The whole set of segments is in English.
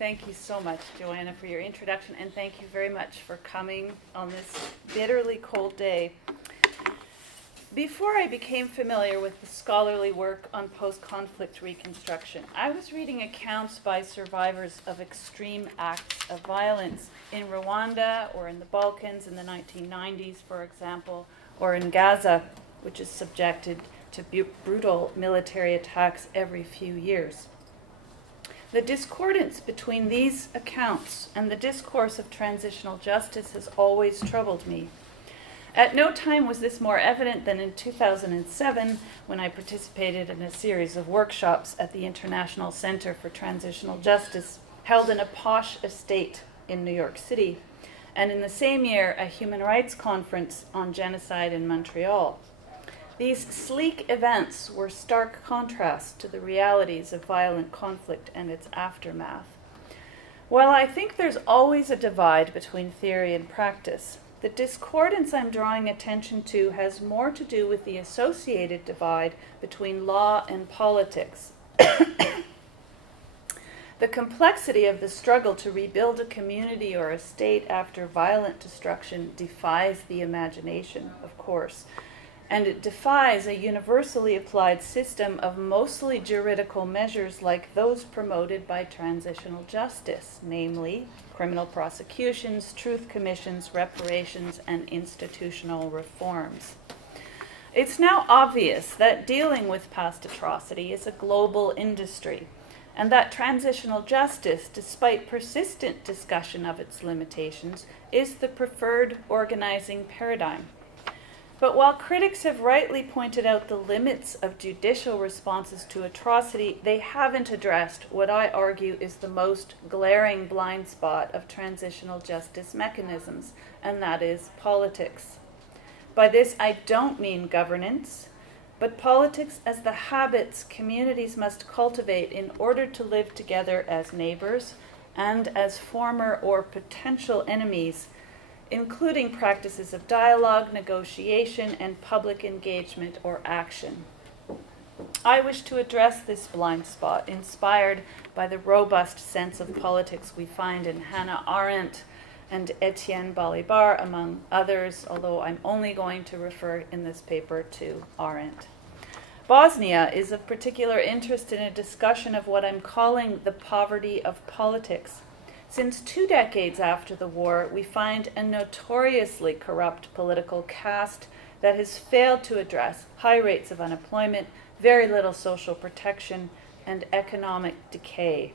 Thank you so much, Joanna, for your introduction, and thank you very much for coming on this bitterly cold day. Before I became familiar with the scholarly work on post-conflict reconstruction, I was reading accounts by survivors of extreme acts of violence in Rwanda or in the Balkans in the 1990s, for example, or in Gaza, which is subjected to brutal military attacks every few years. The discordance between these accounts and the discourse of transitional justice has always troubled me. At no time was this more evident than in 2007, when I participated in a series of workshops at the International Center for Transitional Justice, held in a posh estate in New York City, and in the same year, a human rights conference on genocide in Montreal. These sleek events were stark contrasts to the realities of violent conflict and its aftermath. While I think there's always a divide between theory and practice, the discordance I'm drawing attention to has more to do with the associated divide between law and politics. The complexity of the struggle to rebuild a community or a state after violent destruction defies the imagination, of course, and it defies a universally applied system of mostly juridical measures like those promoted by transitional justice, namely criminal prosecutions, truth commissions, reparations, and institutional reforms. It's now obvious that dealing with past atrocity is a global industry, and that transitional justice, despite persistent discussion of its limitations, is the preferred organizing paradigm. But while critics have rightly pointed out the limits of judicial responses to atrocity, they haven't addressed what I argue is the most glaring blind spot of transitional justice mechanisms, and that is politics. By this, I don't mean governance, but politics as the habits communities must cultivate in order to live together as neighbors and as former or potential enemies, including practices of dialogue, negotiation, and public engagement or action. I wish to address this blind spot, inspired by the robust sense of politics we find in Hannah Arendt and Etienne Balibar, among others, although I'm only going to refer in this paper to Arendt. Bosnia is of particular interest in a discussion of what I'm calling the poverty of politics. Since 2 decades after the war, we find a notoriously corrupt political caste that has failed to address high rates of unemployment, very little social protection, and economic decay.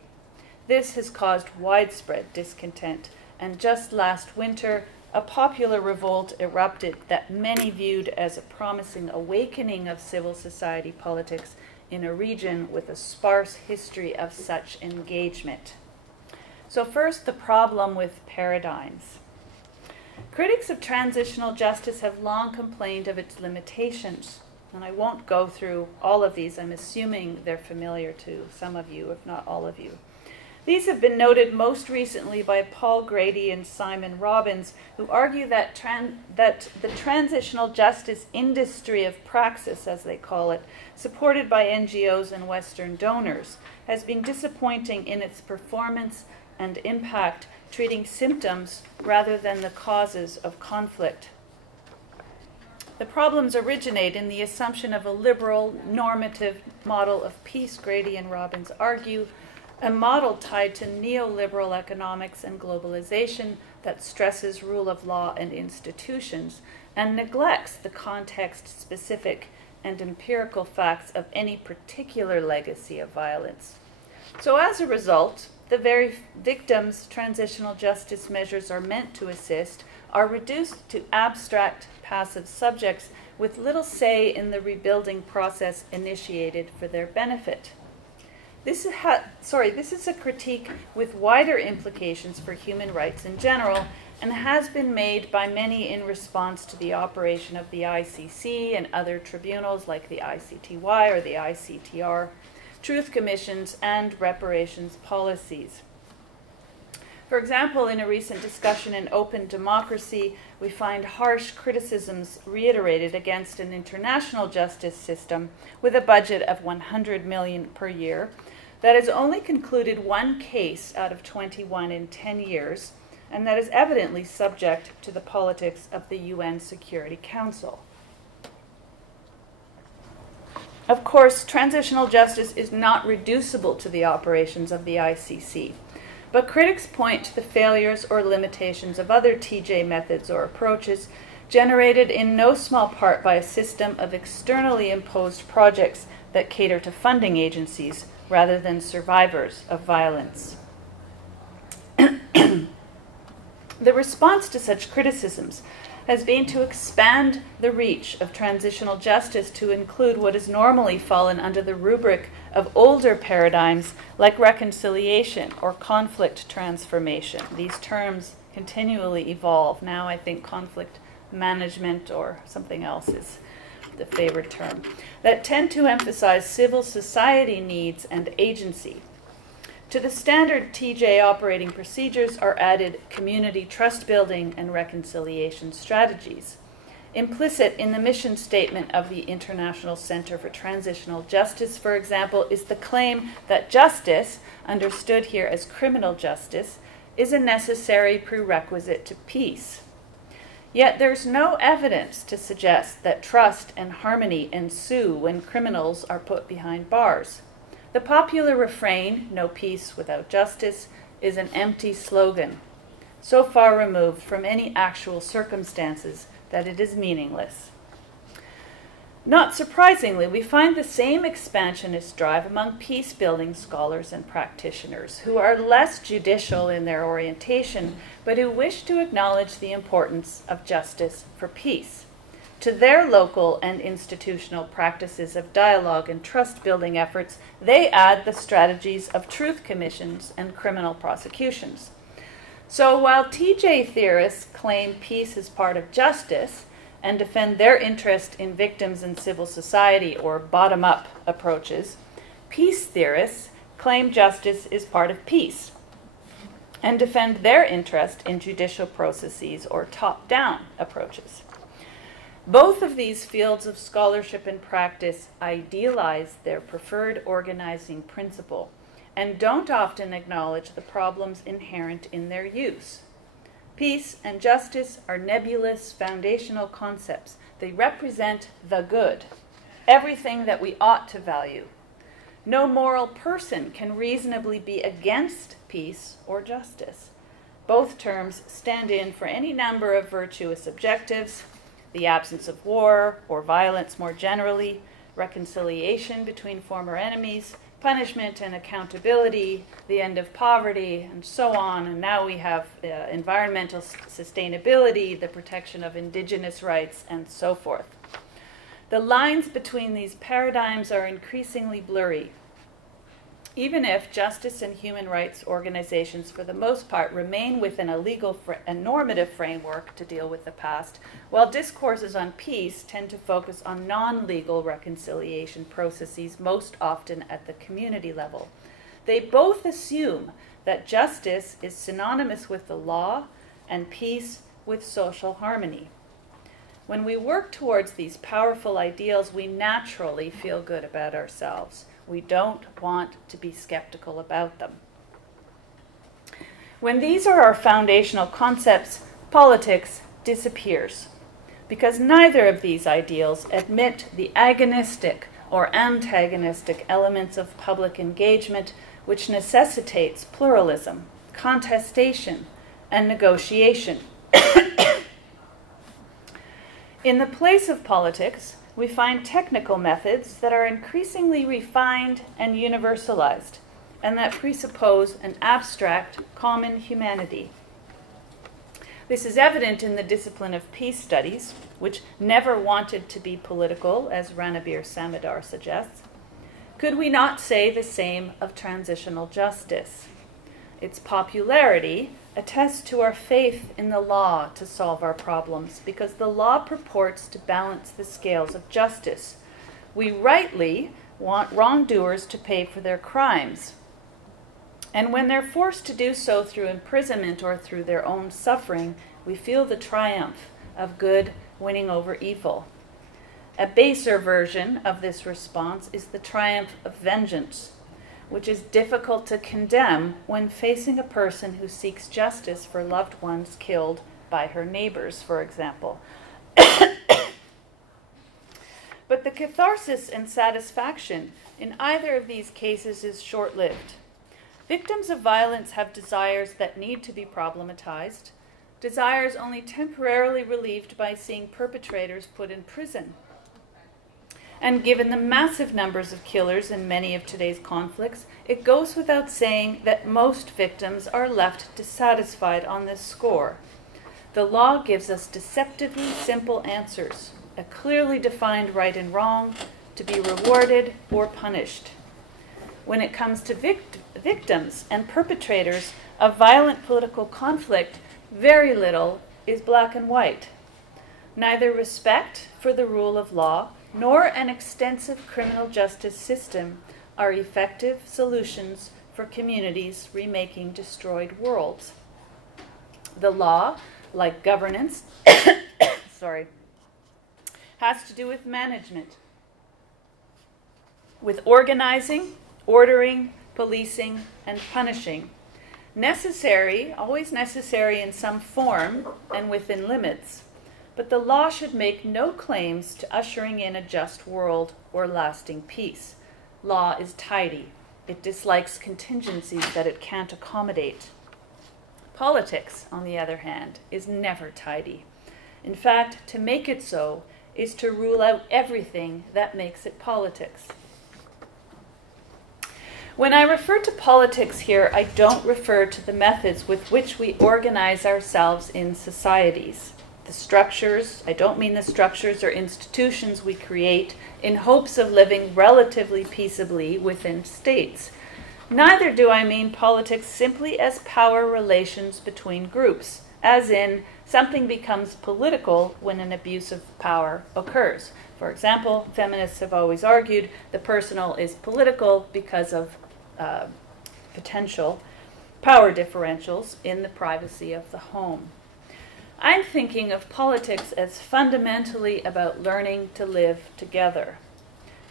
This has caused widespread discontent, and just last winter, a popular revolt erupted that many viewed as a promising awakening of civil society politics in a region with a sparse history of such engagement. So first, the problem with paradigms. Critics of transitional justice have long complained of its limitations, and I won't go through all of these. I'm assuming they're familiar to some of you, if not all of you. These have been noted most recently by Paul Grady and Simon Robbins, who argue that the transitional justice industry of praxis, as they call it, supported by NGOs and Western donors, has been disappointing in its performance and impact, treating symptoms rather than the causes of conflict. The problems originate in the assumption of a liberal, normative model of peace, Grady and Robbins argue, a model tied to neoliberal economics and globalization that stresses rule of law and institutions and neglects the context-specific and empirical facts of any particular legacy of violence. So as a result, the very victims transitional justice measures are meant to assist are reduced to abstract, passive subjects with little say in the rebuilding process initiated for their benefit. This is a critique with wider implications for human rights in general, and has been made by many in response to the operation of the ICC and other tribunals like the ICTY or the ICTR, truth commissions, and reparations policies. For example, in a recent discussion in Open Democracy, we find harsh criticisms reiterated against an international justice system with a budget of $100 million per year that has only concluded one case out of 21 in 10 years, and that is evidently subject to the politics of the UN Security Council. Of course, transitional justice is not reducible to the operations of the ICC, but critics point to the failures or limitations of other TJ methods or approaches generated in no small part by a system of externally imposed projects that cater to funding agencies rather than survivors of violence. The response to such criticisms has been to expand the reach of transitional justice to include what has normally fallen under the rubric of older paradigms like reconciliation or conflict transformation. These terms continually evolve. Now I think conflict management or something else is the favored term, that tend to emphasize civil society needs and agency. To the standard TJ operating procedures are added community trust building and reconciliation strategies. Implicit in the mission statement of the International Center for Transitional Justice, for example, is the claim that justice, understood here as criminal justice, is a necessary prerequisite to peace. Yet there's no evidence to suggest that trust and harmony ensue when criminals are put behind bars. The popular refrain, "No peace without justice," is an empty slogan, so far removed from any actual circumstances that it is meaningless. Not surprisingly, we find the same expansionist drive among peace-building scholars and practitioners who are less judicial in their orientation, but who wish to acknowledge the importance of justice for peace. To their local and institutional practices of dialogue and trust-building efforts, they add the strategies of truth commissions and criminal prosecutions. So while TJ theorists claim peace is part of justice and defend their interest in victims and civil society or bottom-up approaches, peace theorists claim justice is part of peace and defend their interest in judicial processes or top-down approaches. Both of these fields of scholarship and practice idealize their preferred organizing principle and don't often acknowledge the problems inherent in their use. Peace and justice are nebulous foundational concepts. They represent the good, everything that we ought to value. No moral person can reasonably be against peace or justice. Both terms stand in for any number of virtuous objectives: the absence of war or violence more generally, reconciliation between former enemies, punishment and accountability, the end of poverty, and so on. And now we have environmental sustainability, the protection of indigenous rights, and so forth. The lines between these paradigms are increasingly blurry. Even if justice and human rights organizations, for the most part, remain within a legal and normative framework to deal with the past, while discourses on peace tend to focus on non-legal reconciliation processes, most often at the community level. They both assume that justice is synonymous with the law and peace with social harmony. When we work towards these powerful ideals, we naturally feel good about ourselves. We don't want to be skeptical about them. When these are our foundational concepts, politics disappears, because neither of these ideals admit the agonistic or antagonistic elements of public engagement which necessitates pluralism, contestation, and negotiation. In the place of politics, we find technical methods that are increasingly refined and universalized, and that presuppose an abstract, common humanity. This is evident in the discipline of peace studies, which never wanted to be political, as Ranabir Samodar suggests. Could we not say the same of transitional justice? Its popularity attests to our faith in the law to solve our problems, because the law purports to balance the scales of justice. We rightly want wrongdoers to pay for their crimes. And when they're forced to do so through imprisonment or through their own suffering, we feel the triumph of good winning over evil. A baser version of this response is the triumph of vengeance. which is difficult to condemn when facing a person who seeks justice for loved ones killed by her neighbors, for example. But the catharsis and satisfaction in either of these cases is short-lived. Victims of violence have desires that need to be problematized, desires only temporarily relieved by seeing perpetrators put in prison. And given the massive numbers of killers in many of today's conflicts, it goes without saying that most victims are left dissatisfied on this score. The law gives us deceptively simple answers, a clearly defined right and wrong, to be rewarded or punished. When it comes to victims and perpetrators of violent political conflict, very little is black and white. Neither respect for the rule of law nor an extensive criminal justice system are effective solutions for communities remaking destroyed worlds. The law, like governance, has to do with management, with organizing, ordering, policing, and punishing. Necessary, always necessary in some form and within limits, but the law should make no claims to ushering in a just world or lasting peace. Law is tidy. It dislikes contingencies that it can't accommodate. Politics, on the other hand, is never tidy. In fact, to make it so is to rule out everything that makes it politics. When I refer to politics here, I don't refer to the methods with which we organize ourselves in societies. The structures, I don't mean the structures or institutions we create in hopes of living relatively peaceably within states. Neither do I mean politics simply as power relations between groups, as in something becomes political when an abuse of power occurs. For example, feminists have always argued the personal is political because of potential power differentials in the privacy of the home. I'm thinking of politics as fundamentally about learning to live together.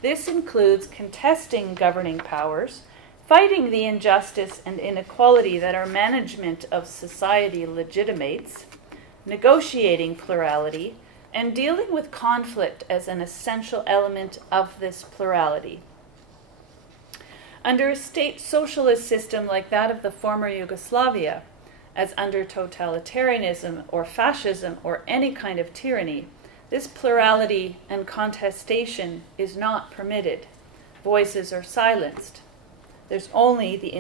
This includes contesting governing powers, fighting the injustice and inequality that our management of society legitimates, negotiating plurality, and dealing with conflict as an essential element of this plurality. Under a state socialist system like that of the former Yugoslavia, as under totalitarianism or fascism or any kind of tyranny, this plurality and contestation is not permitted. Voices are silenced. There's only the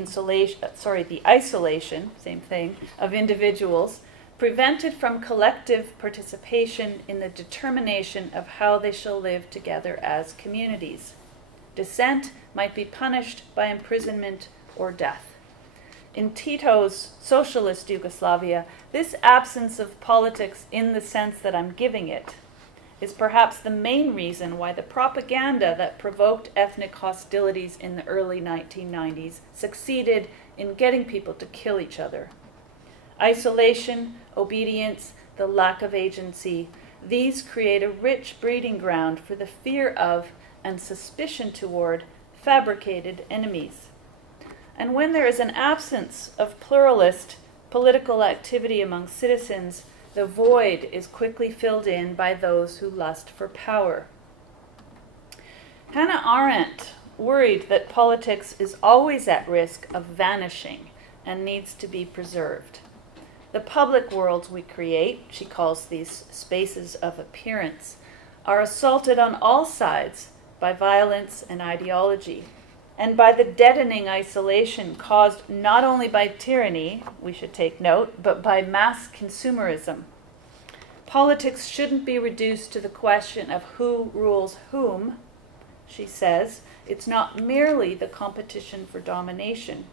isolation, same thing, of individuals, prevented from collective participation in the determination of how they shall live together as communities. Dissent might be punished by imprisonment or death. In Tito's socialist Yugoslavia, this absence of politics in the sense that I'm giving it is perhaps the main reason why the propaganda that provoked ethnic hostilities in the early 1990s succeeded in getting people to kill each other. Isolation, obedience, the lack of agency, these create a rich breeding ground for the fear of and suspicion toward fabricated enemies. And when there is an absence of pluralist political activity among citizens, the void is quickly filled in by those who lust for power. Hannah Arendt worried that politics is always at risk of vanishing and needs to be preserved. The public worlds we create, she calls these spaces of appearance, are assaulted on all sides by violence and ideology, and by the deadening isolation caused not only by tyranny, we should take note, but by mass consumerism. Politics shouldn't be reduced to the question of who rules whom, she says. It's not merely the competition for domination.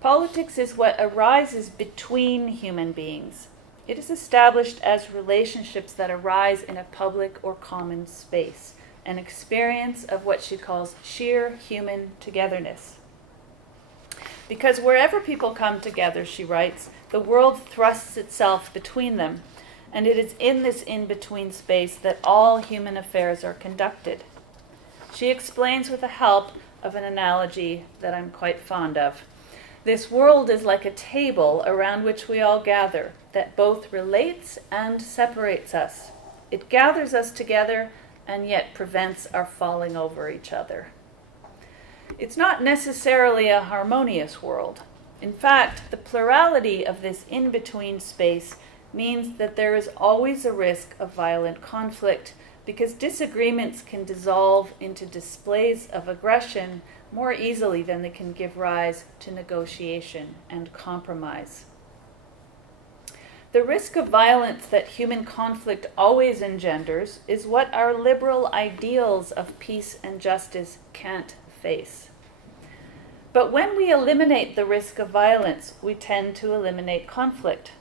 Politics is what arises between human beings. It is established as relationships that arise in a public or common space, an experience of what she calls sheer human togetherness. Because wherever people come together, she writes, the world thrusts itself between them, and it is in this in-between space that all human affairs are conducted. She explains with the help of an analogy that I'm quite fond of. This world is like a table around which we all gather, that both relates and separates us. It gathers us together and yet prevents our falling over each other. It's not necessarily a harmonious world. In fact, the plurality of this in-between space means that there is always a risk of violent conflict, because disagreements can dissolve into displays of aggression more easily than they can give rise to negotiation and compromise. The risk of violence that human conflict always engenders is what our liberal ideals of peace and justice can't face. But when we eliminate the risk of violence, we tend to eliminate conflict,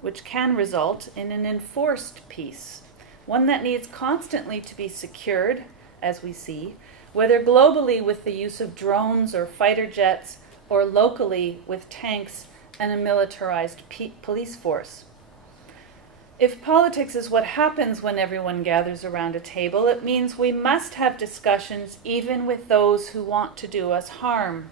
which can result in an enforced peace, one that needs constantly to be secured, as we see, whether globally with the use of drones or fighter jets, or locally with tanks and a militarized police force. If politics is what happens when everyone gathers around a table, it means we must have discussions even with those who want to do us harm.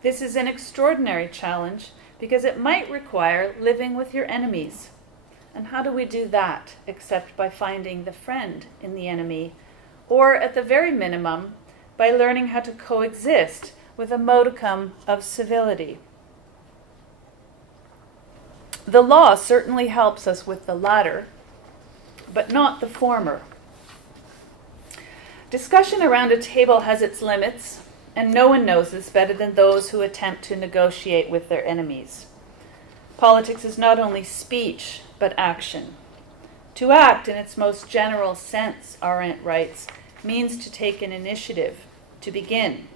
This is an extraordinary challenge because it might require living with your enemies. And how do we do that except by finding the friend in the enemy, or at the very minimum, by learning how to coexist with a modicum of civility? The law certainly helps us with the latter, but not the former. Discussion around a table has its limits, and no one knows this better than those who attempt to negotiate with their enemies. Politics is not only speech, but action. To act in its most general sense, Arendt writes, means to take an initiative, to begin,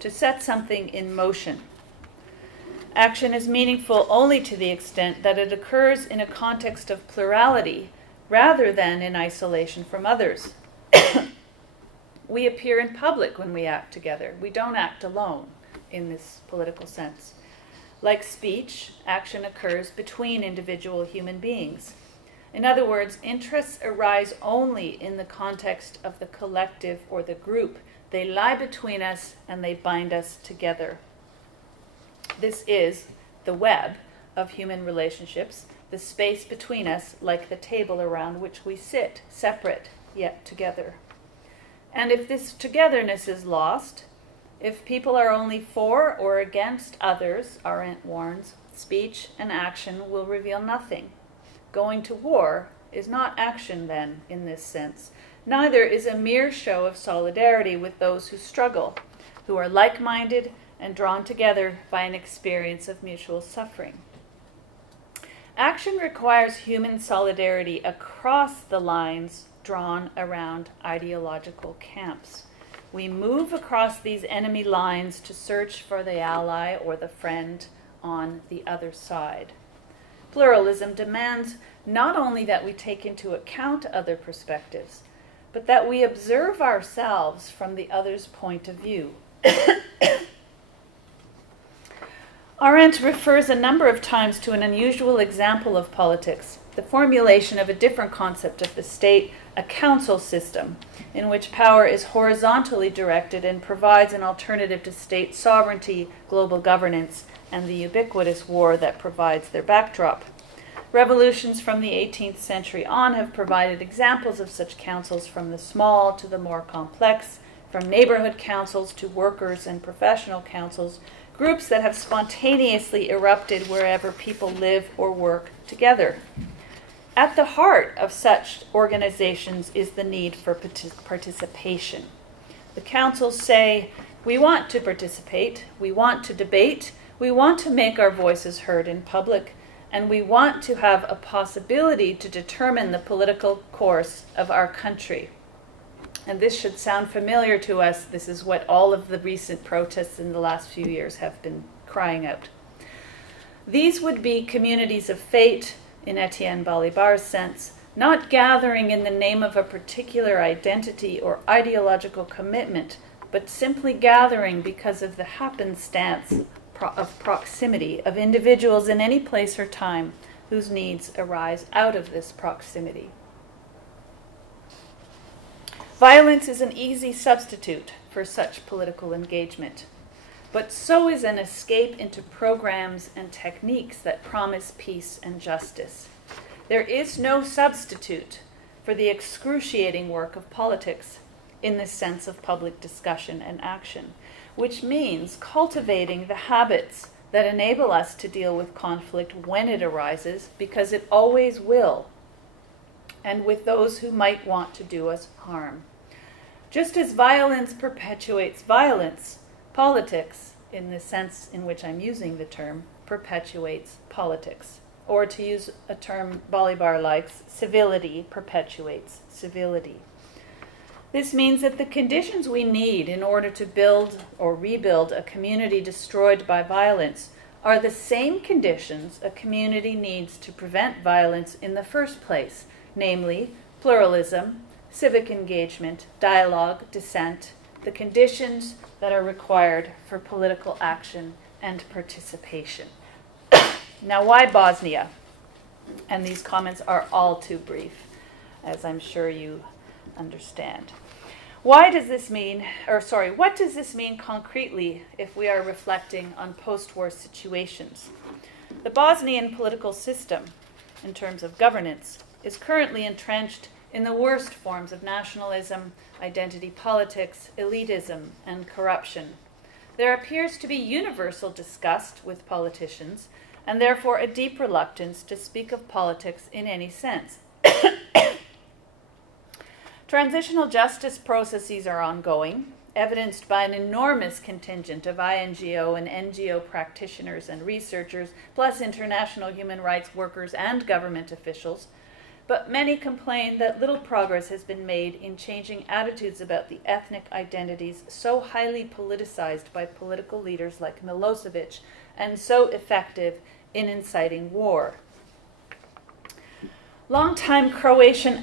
to set something in motion. Action is meaningful only to the extent that it occurs in a context of plurality rather than in isolation from others. We appear in public when we act together. We don't act alone in this political sense. Like speech, action occurs between individual human beings. In other words, interests arise only in the context of the collective or the group. They lie between us and they bind us together. This is the web of human relationships, the space between us, like the table around which we sit, separate yet together. And if this togetherness is lost, if people are only for or against others, Arendt warns, speech and action will reveal nothing. Going to war is not action then, in this sense. Neither is a mere show of solidarity with those who struggle, who are like-minded and drawn together by an experience of mutual suffering. Action requires human solidarity across the lines drawn around ideological camps. We move across these enemy lines to search for the ally or the friend on the other side. Pluralism demands not only that we take into account other perspectives, but that we observe ourselves from the other's point of view. Arendt refers a number of times to an unusual example of politics, the formulation of a different concept of the state, a council system, in which power is horizontally directed and provides an alternative to state sovereignty, global governance, and the ubiquitous war that provides their backdrop. Revolutions from the 18th century on have provided examples of such councils, from the small to the more complex, from neighborhood councils to workers and professional councils, groups that have spontaneously erupted wherever people live or work together. At the heart of such organizations is the need for participation. The councils say, we want to participate, we want to debate, we want to make our voices heard in public, and we want to have a possibility to determine the political course of our country. And this should sound familiar to us. This is what all of the recent protests in the last few years have been crying out. These would be communities of fate, in Etienne Balibar's sense, not gathering in the name of a particular identity or ideological commitment, but simply gathering because of the happenstance of proximity of individuals in any place or time whose needs arise out of this proximity. Violence is an easy substitute for for such political engagement, but so is an escape into programs and techniques that promise peace and justice. There is no substitute for the excruciating work of politics in the sense of public discussion and action, which means cultivating the habits that enable us to deal with conflict when it arises, because it always will, and with those who might want to do us harm. Just as violence perpetuates violence, politics, in the sense in which I'm using the term, perpetuates politics. Or to use a term Bolivar likes, civility perpetuates civility. This means that the conditions we need in order to build or rebuild a community destroyed by violence are the same conditions a community needs to prevent violence in the first place, namely pluralism, civic engagement, dialogue, dissent, the conditions that are required for political action and participation. Now, why Bosnia? And these comments are all too brief, as I'm sure you understand. What does this mean concretely if we are reflecting on post-war situations? The Bosnian political system, in terms of governance, is currently entrenched in the worst forms of nationalism, identity politics, elitism, and corruption. There appears to be universal disgust with politicians, and therefore a deep reluctance to speak of politics in any sense. Transitional justice processes are ongoing, evidenced by an enormous contingent of INGO and NGO practitioners and researchers, plus international human rights workers and government officials. But many complain that little progress has been made in changing attitudes about the ethnic identities so highly politicized by political leaders like Milosevic and so effective in inciting war. Longtime Croatian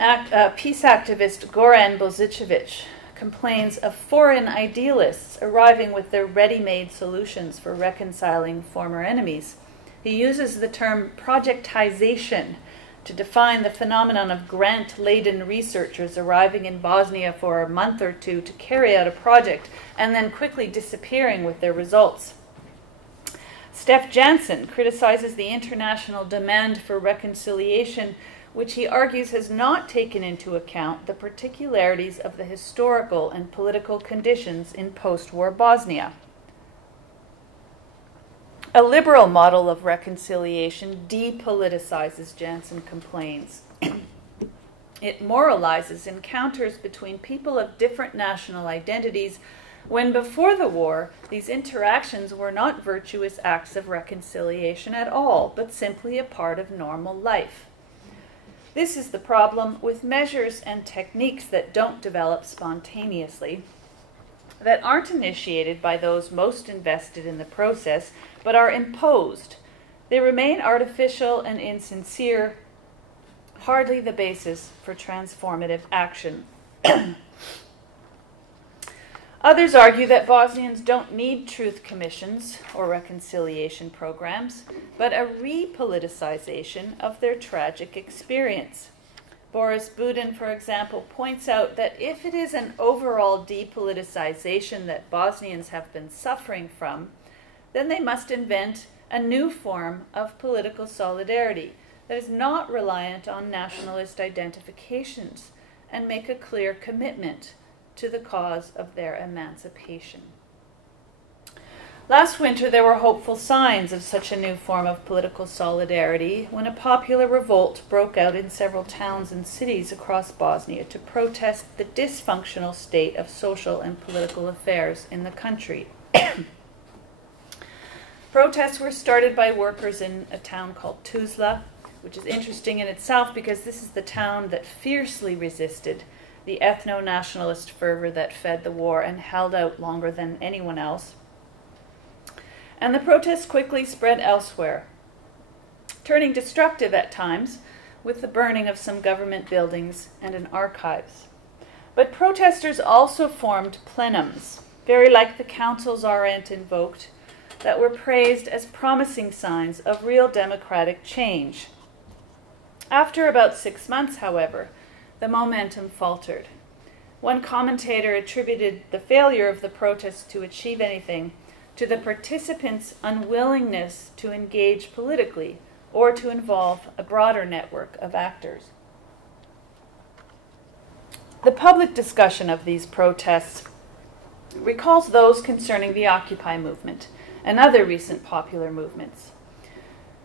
peace activist Goran Bozicevic complains of foreign idealists arriving with their ready-made solutions for reconciling former enemies. He uses the term projectization to define the phenomenon of grant-laden researchers arriving in Bosnia for a month or two to carry out a project and then quickly disappearing with their results. Steph Jansen criticizes the international demand for reconciliation, which he argues has not taken into account the particularities of the historical and political conditions in post-war Bosnia. A liberal model of reconciliation depoliticizes, Jansen complains. It moralizes encounters between people of different national identities, when before the war, these interactions were not virtuous acts of reconciliation at all, but simply a part of normal life. This is the problem with measures and techniques that don't develop spontaneously, that aren't initiated by those most invested in the process, but are imposed. They remain artificial and insincere, hardly the basis for transformative action. Others argue that Bosnians don't need truth commissions or reconciliation programs, but a repoliticization of their tragic experience. Boris Budin, for example, points out that if it is an overall depoliticization that Bosnians have been suffering from, then they must invent a new form of political solidarity that is not reliant on nationalist identifications and make a clear commitment to the cause of their emancipation. Last winter, there were hopeful signs of such a new form of political solidarity when a popular revolt broke out in several towns and cities across Bosnia to protest the dysfunctional state of social and political affairs in the country. Protests were started by workers in a town called Tuzla, which is interesting in itself because this is the town that fiercely resisted the ethno-nationalist fervor that fed the war and held out longer than anyone else. And the protests quickly spread elsewhere, turning destructive at times with the burning of some government buildings and an archives. But protesters also formed plenums, very like the councils Arendt invoked, that were praised as promising signs of real democratic change. After about 6 months, however, the momentum faltered. One commentator attributed the failure of the protests to achieve anything to the participants' unwillingness to engage politically or to involve a broader network of actors. The public discussion of these protests recalls those concerning the Occupy movement and other recent popular movements.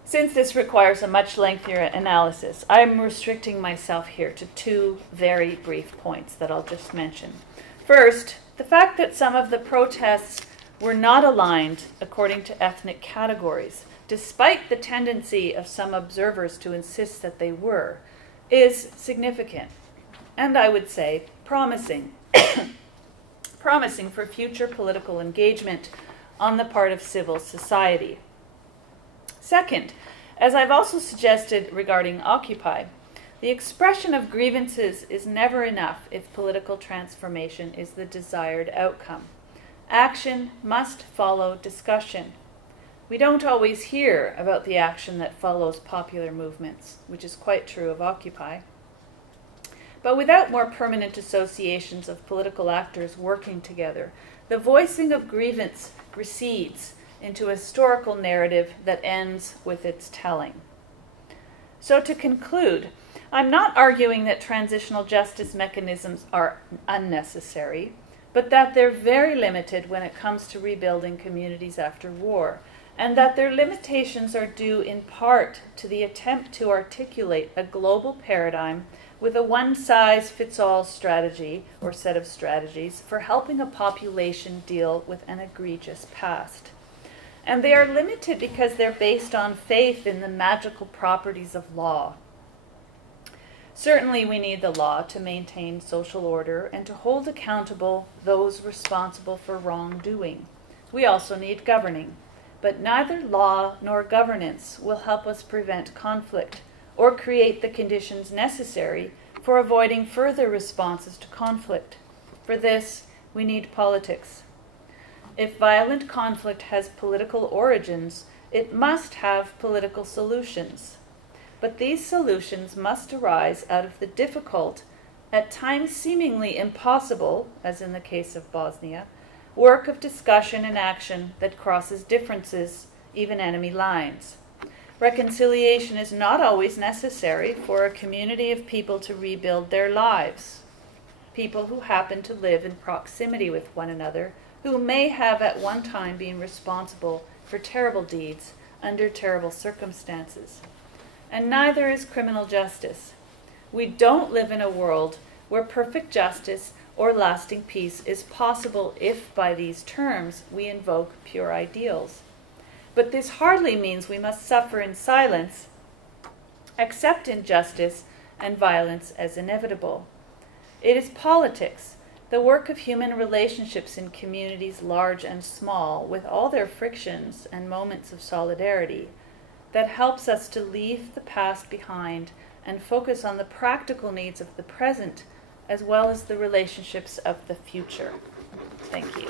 Since this requires a much lengthier analysis, I am restricting myself here to two very brief points that I'll just mention. First, the fact that some of the protests were not aligned according to ethnic categories, despite the tendency of some observers to insist that they were, is significant, and I would say promising. Promising for future political engagement on the part of civil society. Second, as I've also suggested regarding Occupy, the expression of grievances is never enough if political transformation is the desired outcome. Action must follow discussion. We don't always hear about the action that follows popular movements, which is quite true of Occupy. But without more permanent associations of political actors working together, the voicing of grievance recedes into a historical narrative that ends with its telling. So to conclude, I'm not arguing that transitional justice mechanisms are unnecessary, but that they're very limited when it comes to rebuilding communities after war, and that their limitations are due in part to the attempt to articulate a global paradigm with a one-size-fits-all strategy or set of strategies for helping a population deal with an egregious past. And they are limited because they're based on faith in the magical properties of law. Certainly we need the law to maintain social order and to hold accountable those responsible for wrongdoing. We also need governing, but neither law nor governance will help us prevent conflict or create the conditions necessary for avoiding further responses to conflict. For this, we need politics. If violent conflict has political origins, it must have political solutions. But these solutions must arise out of the difficult, at times seemingly impossible, as in the case of Bosnia, work of discussion and action that crosses differences, even enemy lines. Reconciliation is not always necessary for a community of people to rebuild their lives. People who happen to live in proximity with one another, who may have at one time been responsible for terrible deeds under terrible circumstances. And neither is criminal justice. We don't live in a world where perfect justice or lasting peace is possible if, by these terms, we invoke pure ideals. But this hardly means we must suffer in silence, accept injustice and violence as inevitable. It is politics, the work of human relationships in communities large and small, with all their frictions and moments of solidarity, that helps us to leave the past behind and focus on the practical needs of the present as well as the relationships of the future. Thank you.